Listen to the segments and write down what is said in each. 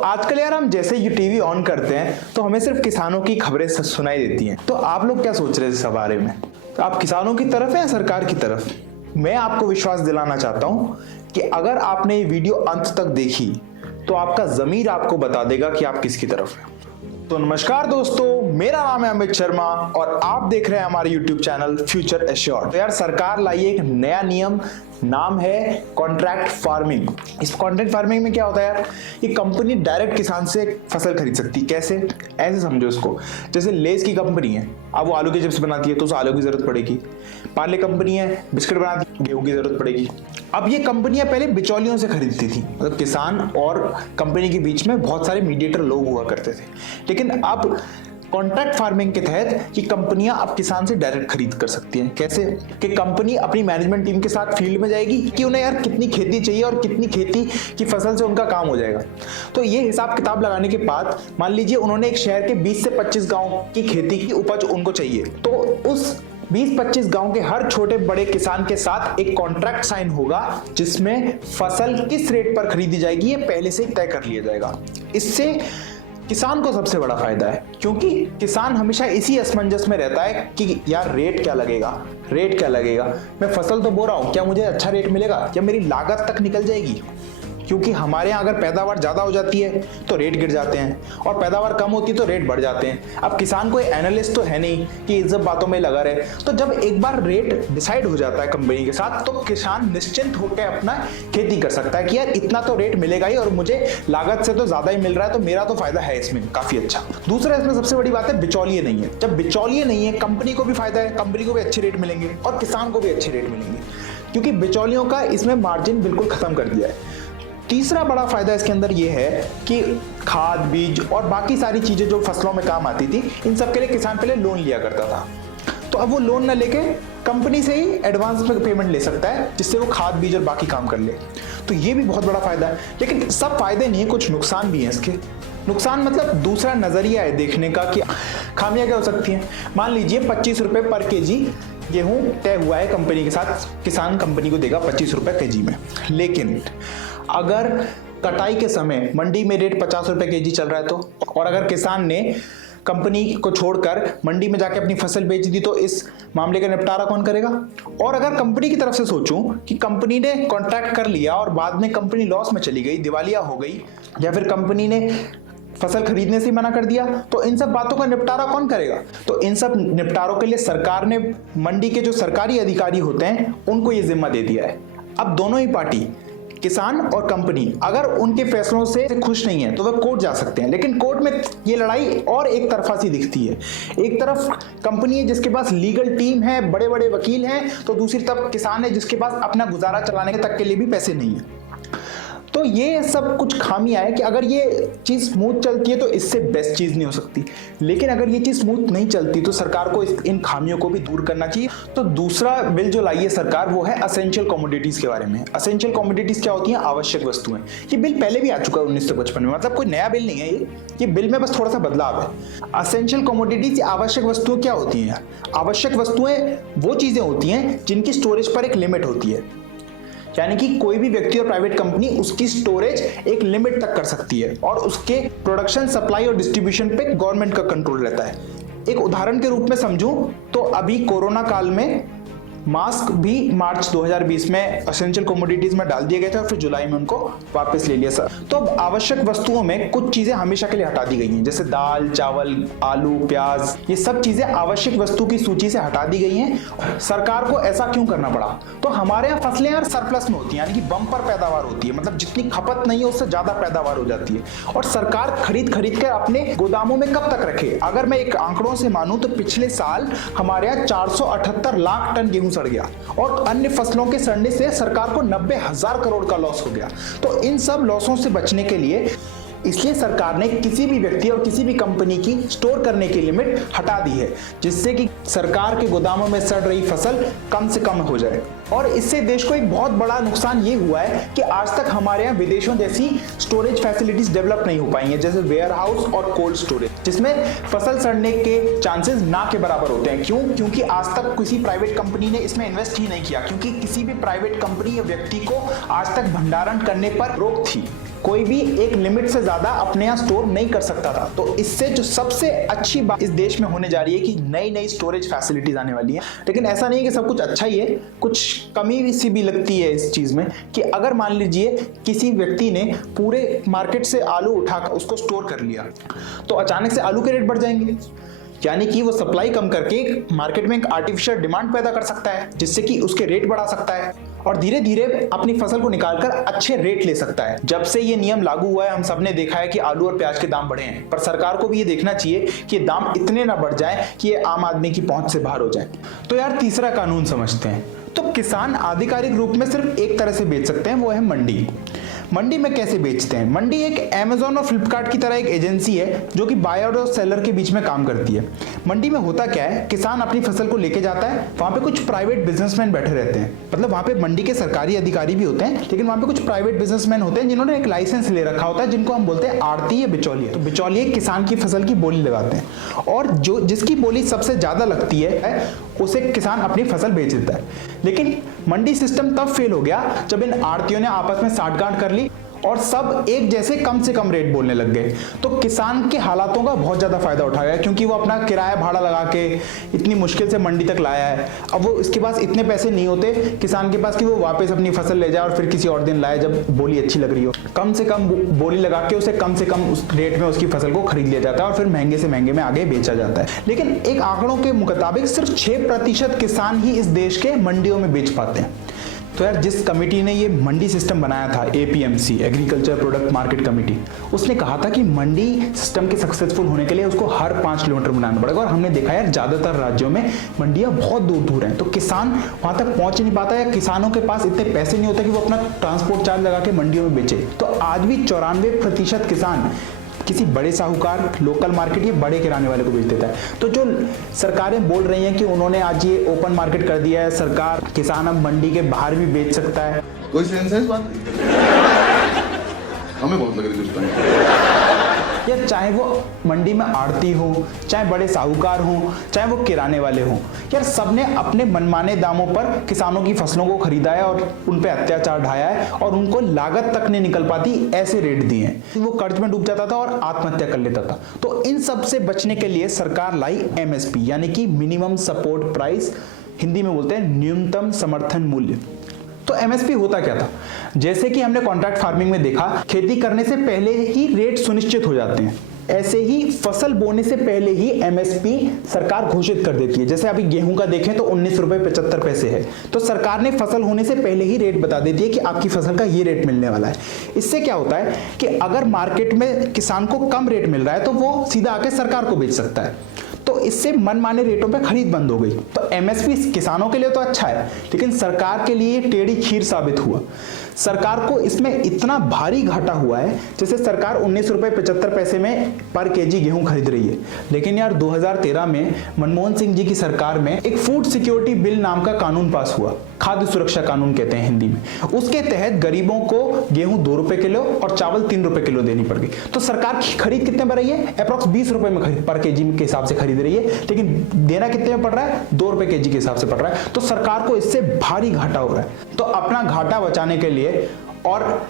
आजकल यार हम जैसे ये टीवी ऑन करते हैं तो हमें सिर्फ किसानों की खबरें सुनाई देती हैं। तो आप लोग क्या सोच रहे हैं इस बारे में? तो आप किसानों की तरफ है या सरकार की तरफ? मैं आपको विश्वास दिलाना चाहता हूं कि अगर आपने ये वीडियो अंत तक देखी तो आपका ज़मीर आपको बता देगा कि आप किसकी तरफ हैं। तो नमस्कार दोस्तों, मेरा नाम है अमित शर्मा और आप देख रहे हैं हमारे YouTube चैनल फ्यूचर एश्योर्ड। तो यार सरकार लाई एक नया नियम, नाम है कॉन्ट्रैक्ट फार्मिंग। इस कॉन्ट्रैक्ट फार्मिंग में क्या होता है यार, ये कंपनी डायरेक्ट किसान से फसल खरीद सकती है। कैसे? ऐसे समझो इसको, जैसे लेस की कंपनी है, अब वो आलू के चिप्स बनाती है तो उसे आलू की जरूरत पड़ेगी। पार्ले कंपनी है, बिस्किट बनाती है, गेहूं की जरूरत पड़ेगी। अब ये कंपनियां पहले बिचौलियों से खरीदती थी, मतलब किसान और कंपनी के बीच में बहुत सारे मीडिएटर लोग हुआ करते थे। लेकिन अब कॉन्ट्रैक्ट फार्मिंग के तहत ये कंपनियां अब किसान से डायरेक्ट खरीद कर सकती हैं। कैसे? कि कंपनी अपनी मैनेजमेंट टीम के साथ फील्ड में जाएगी कि उन्हें यार कितनी खेती चाहिए और कितनी खेती की फसल से उनका काम हो जाएगा। तो ये हिसाब किताब लगाने के बाद मान लीजिए उन्होंने एक शहर के 20 से 25 गांव की खेती की उपज उनको चाहिए, तो उस 20-25 गांव के हर छोटे बड़े किसान के साथ एक कॉन्ट्रैक्ट साइन होगा जिसमें फसल किस रेट पर खरीदी जाएगी ये पहले से ही तय कर लिया जाएगा। इससे किसान को सबसे बड़ा फायदा है, क्योंकि किसान हमेशा इसी असमंजस में रहता है कि यार रेट क्या लगेगा, मैं फसल तो बो रहा हूं, क्या मुझे अच्छा रेट मिलेगा, क्या मेरी लागत तक निकल जाएगी। क्योंकि हमारे यहाँ अगर पैदावार ज्यादा हो जाती है तो रेट गिर जाते हैं और पैदावार कम होती है तो रेट बढ़ जाते हैं। अब किसान कोई एनालिस्ट तो है नहीं कि इन सब बातों में लगा रहे, तो जब एक बार रेट डिसाइड हो जाता है कंपनी के साथ तो किसान निश्चिंत होकर अपना खेती कर सकता है कि यार इतना तो रेट मिलेगा ही और मुझे लागत से तो ज्यादा ही मिल रहा है, तो मेरा तो फायदा है इसमें काफी अच्छा। दूसरा इसमें सबसे बड़ी बात है बिचौलिए नहीं है। जब बिचौलिए नहीं है, कंपनी को भी फायदा है, कंपनी को भी अच्छे रेट मिलेंगे और किसान को भी अच्छे रेट मिलेंगे, क्योंकि बिचौलियों का इसमें मार्जिन बिल्कुल खत्म कर दिया है। तीसरा बड़ा फायदा इसके अंदर यह है कि खाद, बीज और बाकी सारी चीजें जो फसलों में काम आती थी, इन सब के लिए किसान पहले लोन लिया करता था, तो अब वो लोन ना लेके कंपनी से ही एडवांस में पेमेंट ले सकता है, जिससे वो खाद, बीज और बाकी काम कर ले। तो ये भी बहुत बड़ा फायदा है। लेकिन सब फायदे नहीं है, कुछ नुकसान भी है इसके। नुकसान मतलब दूसरा नजरिया है देखने का कि खामियां क्या हो सकती हैं। मान लीजिए 25 रुपए पर केजी गेहूं तय हुआ है कंपनी के साथ, किसान कंपनी को देगा 25 रुपए केजी में। लेकिन अगर कटाई के समय मंडी में रेट 50 रुपए केजी चल रहा है तो, और अगर किसान ने कंपनी को छोड़कर मंडी में जाके अपनी फसल बेच दी तो इस मामले का निपटारा कौन करेगा? और अगर कंपनी की तरफ से सोचूं कि कंपनी ने कॉन्ट्रैक्ट कर लिया और बाद में कंपनी लॉस में चली गई, दिवालिया हो गई, या फिर कंपनी ने फसल खरीदने से मना कर दिया, तो इन सब बातों का निपटारा कौन करेगा? तो इन सब निपटारों के लिए सरकार ने मंडी के जो सरकारी अधिकारी होते हैं उनको ये जिम्मा दे दिया है। अब दोनों ही पार्टी, किसान और कंपनी, अगर उनके फैसलों से खुश नहीं है तो वह कोर्ट जा सकते हैं। लेकिन कोर्ट में ये लड़ाई और एक तरफा सी दिखती है। एक तरफ कंपनी है जिसके पास लीगल टीम है, बड़े बड़े वकील हैं, तो दूसरी तरफ किसान है जिसके पास अपना गुजारा चलाने तक के लिए भी पैसे नहीं है। तो ये सब कुछ खामियां है कि अगर ये चीज स्मूथ चलती है तो इससे बेस्ट चीज नहीं हो सकती। लेकिन अगर ये चीज स्मूथ नहीं चलती तो सरकार को इन खामियों को भी दूर करना चाहिए। तो दूसरा बिल जो लाई है सरकार, वो है असेंशियल कमोडिटीज के बारे में। असेंशियल कमोडिटीज क्या होती हैं? आवश्यक वस्तुएं। ये बिल पहले भी आ चुका है 1955 में, मतलब कोई नया बिल नहीं है ये बिल में बस थोड़ा सा बदलाव है। असेंशियल कमोडिटीज, आवश्यक वस्तुएं क्या होती हैं? आवश्यक वस्तुएं वो चीजें होती हैं जिनकी स्टोरेज पर एक लिमिट होती है, यानी कि कोई भी व्यक्ति और प्राइवेट कंपनी उसकी स्टोरेज एक लिमिट तक कर सकती है और उसके प्रोडक्शन, सप्लाई और डिस्ट्रीब्यूशन पे गवर्नमेंट का कंट्रोल रहता है। एक उदाहरण के रूप में समझूं तो अभी कोरोना काल में मास्क भी मार्च 2020 में असेंशियल कमोडिटीज में डाल दिए गए थे और फिर जुलाई में उनको वापस ले लिया सर। तो अब आवश्यक वस्तुओं में कुछ चीजें हमेशा के लिए हटा दी गई हैं, जैसे दाल, चावल, आलू, प्याज, ये सब चीजें आवश्यक वस्तु की सूची से हटा दी गई हैं। सरकार को ऐसा क्यों करना पड़ा? तो हमारे यहाँ फसलें यार सरप्लस में होती हैं, यानी कि बम्पर पैदावार होती है, मतलब जितनी खपत नहीं है उससे ज्यादा पैदावार हो जाती है, और सरकार खरीद कर अपने गोदामों में कब तक रखे? अगर मैं एक आंकड़ों से मानूं तो पिछले साल हमारे यहाँ 478 लाख टन गेहूं सड़ गया और अन्य फसलों के सड़ने से सरकार को 90,000 करोड़ का लॉस हो गया। तो इन सब लॉसों से बचने के लिए इसलिए सरकार ने किसी भी व्यक्ति और किसी भी कंपनी की स्टोर करने की लिमिट हटा दी है, जिससे कि सरकार के गोदामों में सड़ रही फसल कम से कम हो जाए। और इससे देश को एक बहुत बड़ा नुकसान ये हुआ है कि आज तक हमारे यहाँ विदेशों जैसी स्टोरेज फैसिलिटीज डेवलप नहीं हो पाई हैं, जैसे वेयर हाउस और कोल्ड स्टोरेज, जिसमें फसल सड़ने के चांसेस ना के बराबर होते हैं। क्यों? क्योंकि आज तक किसी प्राइवेट कंपनी ने इसमें इन्वेस्ट ही नहीं किया, क्योंकि किसी भी प्राइवेट कंपनी या व्यक्ति को आज तक भंडारण करने पर रोक थी। कोई भी एक लिमिट से ज्यादा अपने यहाँ स्टोर नहीं कर सकता था। तो इससे जो सबसे अच्छी बात इस देश में होने जा रही है कि नई नई स्टोरेज फैसिलिटीज आने वाली है। लेकिन ऐसा नहीं है कि सब कुछ अच्छा ही है, कुछ कमी सी भी लगती है इस चीज में कि अगर मान लीजिए किसी व्यक्ति ने पूरे मार्केट से आलू उठाकर उसको स्टोर कर लिया तो अचानक से आलू के रेट बढ़ जाएंगे, यानी कि वो सप्लाई कम करके मार्केट में एक आर्टिफिशियल डिमांड पैदा कर सकता है जिससे कि उसके रेट बढ़ा सकता है और धीरे धीरे अपनी फसल को निकालकर अच्छे रेट ले सकता है। जब से ये नियम लागू हुआ है हम सबने देखा है कि आलू और प्याज के दाम बढ़े हैं, पर सरकार को भी ये देखना चाहिए कि दाम इतने ना बढ़ जाए कि ये आम आदमी की पहुंच से बाहर हो जाए। तो यार तीसरा कानून समझते हैं। तो किसान आधिकारिक रूप में सिर्फ एक तरह से बेच सकते हैं, वो है मंडी। मंडी में कैसे बेचते हैं? मंडी एक अमेज़न और फ्लिपकार्ट की तरह एक एजेंसी है जो कि बायर और सेलर के बीच में काम करती है। मंडी में होता क्या है, किसान अपनी फसल को लेके जाता है, वहां पे कुछ प्राइवेट बिजनेसमैन बैठे रहते हैं, मतलब वहां पे मंडी के सरकारी अधिकारी भी होते हैं लेकिन वहां पे कुछ प्राइवेट बिजनेसमैन होते हैं जिन्होंने एक लाइसेंस ले रखा होता है जिनको हम बोलते हैं आड़ती या बिचौलिए। तो बिचौलिए किसान की फसल की बोली लगाते हैं और जो जिसकी बोली सबसे ज्यादा लगती है उसे किसान अपनी फसल बेच देता है। लेकिन मंडी सिस्टम तब फेल हो गया जब इन आड़तियों ने आपस में साठगांठ कर ली और सब एक जैसे कम से कम रेट बोलने लग गए। तो किसान के हालातों का बहुत ज्यादा फायदा उठाया क्योंकि वो अपना किराया भाड़ा लगा के इतनी मुश्किल से मंडी तक लाया है। अब वो इसके पास इतने पैसे नहीं होते किसान के पास कि वो वापस अपनी फसल ले जाए और फिर किसी और दिन लाए जब बोली अच्छी लग रही हो। कम से कम बोली लगा के उसे कम से कम उस रेट में उसकी फसल को खरीद लिया जाता है और फिर महंगे से महंगे में आगे बेचा जाता है। लेकिन एक आंकड़ों के मुताबिक सिर्फ 6% किसान ही इस देश के मंडियों में बेच पाते हैं। तो यार जिस कमेटी ने ये मंडी सिस्टम बनाया था, APMC, agriculture product market committee, उसने कहा था कि मंडी सिस्टम के सक्सेसफुल होने के लिए उसको हर 5 किलोमीटर बनाना पड़ेगा। और हमने देखा यार ज्यादातर राज्यों में मंडियां बहुत दूर दूर हैं, तो किसान वहां तक पहुंच ही नहीं पाता या किसानों के पास इतने पैसे नहीं होते कि वो अपना ट्रांसपोर्ट चार्ज लगा के मंडियों में बेचे। तो आज भी 94% किसान किसी बड़े साहूकार, लोकल मार्केट या बड़े किराने वाले को बेच देता है। तो जो सरकारें बोल रही हैं कि उन्होंने आज ये ओपन मार्केट कर दिया है, सरकार किसान अब मंडी के बाहर भी बेच सकता है, कोई सेंस है इस बात? हमें बहुत लग रही है या चाहे वो मंडी में आड़ती हो, चाहे बड़े साहूकार हो, चाहे वो किराने वाले हो, यार सबने अपने मनमाने दामों पर किसानों की फसलों को खरीदा है और उन पे अत्याचार ढाया है और उनको लागत तक नहीं निकल पाती ऐसे रेट दिए हैं। वो कर्ज में डूब जाता था और आत्महत्या कर लेता था। तो इन सब से बचने के लिए सरकार लाई एमएसपी यानी कि मिनिमम सपोर्ट प्राइस, हिंदी में बोलते हैं न्यूनतम समर्थन मूल्य। तो एमएसपी होता क्या था? जैसे कि हमने कॉन्ट्रैक्ट फार्मिंग में देखा, खेती करने से पहले ही रेट सुनिश्चित हो जाते हैं, ऐसे ही फसल बोने से पहले ही एमएसपी सरकार घोषित कर देती है। जैसे अभी गेहूं का देखें तो 19 रुपए 75 पैसे है, तो सरकार ने फसल होने से पहले ही रेट बता देती है कि आपकी फसल का ये रेट मिलने वाला है। इससे क्या होता है कि अगर मार्केट में किसान को कम रेट मिल रहा है तो वो सीधा आके सरकार को बेच सकता है। तो इससे मनमाने रेटों पे खरीद बंद हो गई। तो एमएसपी किसानों के लिए तो अच्छा है, लेकिन सरकार के लिए टेढ़ी खीर साबित हुआ। सरकार को इसमें इतना भारी घाटा हुआ है, जैसे सरकार 19 रुपए 75 पैसे में पर केजी गेहूं खरीद रही है। लेकिन यार 2013 में मनमोहन सिंह जी की सरकार में एक फूड सिक्योरिटी बिल नाम का कानून पास हुआ, खाद्य सुरक्षा कानून कहते हैं हिंदी में। उसके तहत गरीबों को गेहूं 2 रुपए किलो और चावल 3 रुपए किलो देनी पड़ गई। तो सरकार खरीद कितने में रही है? अप्रॉक्स 20 रुपए में पर केजी के हिसाब से खरीद रही है, लेकिन देना कितने में पड़ रहा है? 2 रुपए केजी के हिसाब से पड़ रहा है। तो सरकार को इससे भारी घाटा हो रहा है। तो अपना घाटा बचाने के लिए और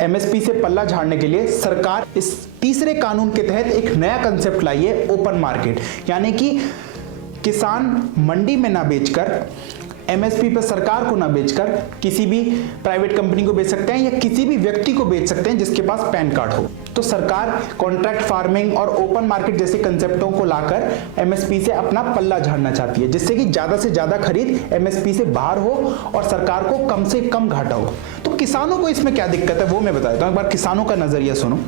एमएसपी से पल्ला झाड़ने के लिए सरकार इस तीसरे कानून के तहत एक नया कंसेप्ट लाई है, ओपन मार्केट। यानी कि किसान मंडी में ना बेचकर, एमएसपी पर सरकार को ना बेचकर किसी भी प्राइवेट कंपनी को बेच सकते हैं या किसी भी व्यक्ति को बेच सकते हैं जिसके पास पैन कार्ड हो। तो सरकार कॉन्ट्रैक्ट फार्मिंग और ओपन मार्केट जैसे कंसेप्टों को लाकर एमएसपी से अपना पल्ला झाड़ना चाहती है, जिससे कि ज्यादा से ज्यादा खरीद एमएसपी से बाहर हो और सरकार को कम से कम घाटा हो। तो किसानों को इसमें क्या दिक्कत है वो मैं बता देता हूं। एक बार किसानों का नजरिया सुनो।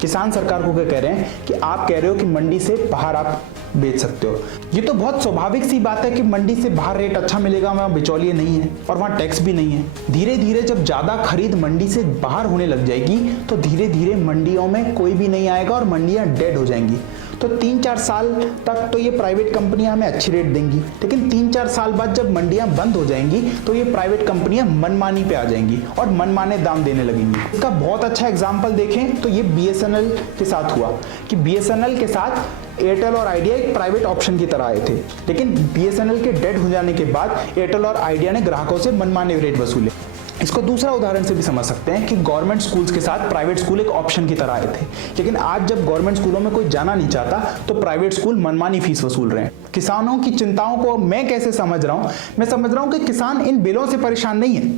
किसान सरकार को क्या कह रहे हैं कि आप कह रहे हो कि मंडी से बाहर आप बेच सकते हो। ये तो बहुत स्वाभाविक सी बात है कि मंडी से बाहर रेट अच्छा मिलेगा, वहां बिचौलिए नहीं है और वहां टैक्स भी नहीं है। धीरे धीरे जब ज्यादा खरीद मंडी से बाहर होने लग जाएगी तो धीरे धीरे मंडियों में कोई भी नहीं आएगा और मंडियां डेड हो जाएंगी। तो 3-4 साल तक तो ये प्राइवेट कंपनियां हमें अच्छी रेट देंगी, लेकिन 3-4 साल बाद जब मंडियां बंद हो जाएंगी तो ये प्राइवेट कंपनियां मनमानी पे आ जाएंगी और मनमाने दाम देने लगेंगी। इसका बहुत अच्छा एग्जाम्पल देखें तो ये बीएसएनएल के साथ हुआ कि बीएसएनएल के साथ एयरटेल और आइडिया एक प्राइवेट ऑप्शन की तरह आए थे, लेकिन बीएसएनएल के डेड हो जाने के बाद एयरटेल और आइडिया ने ग्राहकों से मनमाने रेट वसूले। इसको दूसरा उदाहरण से भी समझ सकते हैं कि गवर्नमेंट स्कूल्स के साथ प्राइवेट स्कूल एक ऑप्शन की तरह आए थे, लेकिन आज जब गवर्नमेंट स्कूलों में कोई जाना नहीं चाहता तो प्राइवेट स्कूल मनमानी फीस वसूल रहे हैं। किसानों की चिंताओं को मैं कैसे समझ रहा हूं? मैं समझ रहा हूं कि किसान इन बिलों से परेशान नहीं है,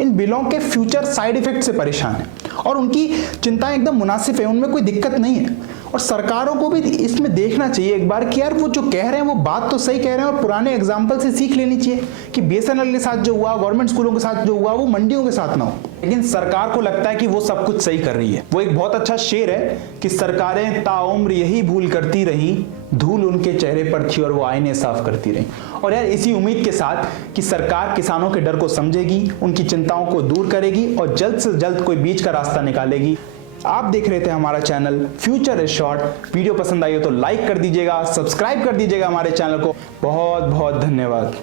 इन बिलों के फ्यूचर साइड इफेक्ट से परेशान है और उनकी चिंताएं एकदम मुनासिब है, उनमें कोई दिक्कत नहीं है। और सरकारों को भी इसमें देखना चाहिए एक बार कि यार वो जो कह रहे हैं वो बात तो सही कह रहे हैं और पुराने एग्जाम्पल से सीख लेनी चाहिए कि बीएसएनएल के साथ जो हुआ, गवर्नमेंट स्कूलों के साथ जो हुआ, वो मंडियों के साथ ना हो। लेकिन सरकार को लगता है कि वो सब कुछ सही कर रही है। वो एक बहुत अच्छा शेर है कि सरकारें ताउम्र यही भूल करती रही, धूल उनके चेहरे पर थी और वो आईने साफ करती रही। और यार इसी उम्मीद के साथ कि सरकार किसानों के डर को समझेगी, उनकी चिंताओं को दूर करेगी और जल्द से जल्द कोई बीच का रास्ता निकालेगी। आप देख रहे थे हमारा channel future is short. Video पसंद आई हो तो लाइक कर दीजिएगा, सब्सक्राइब कर दीजिएगा हमारे चैनल को। बहुत बहुत धन्यवाद।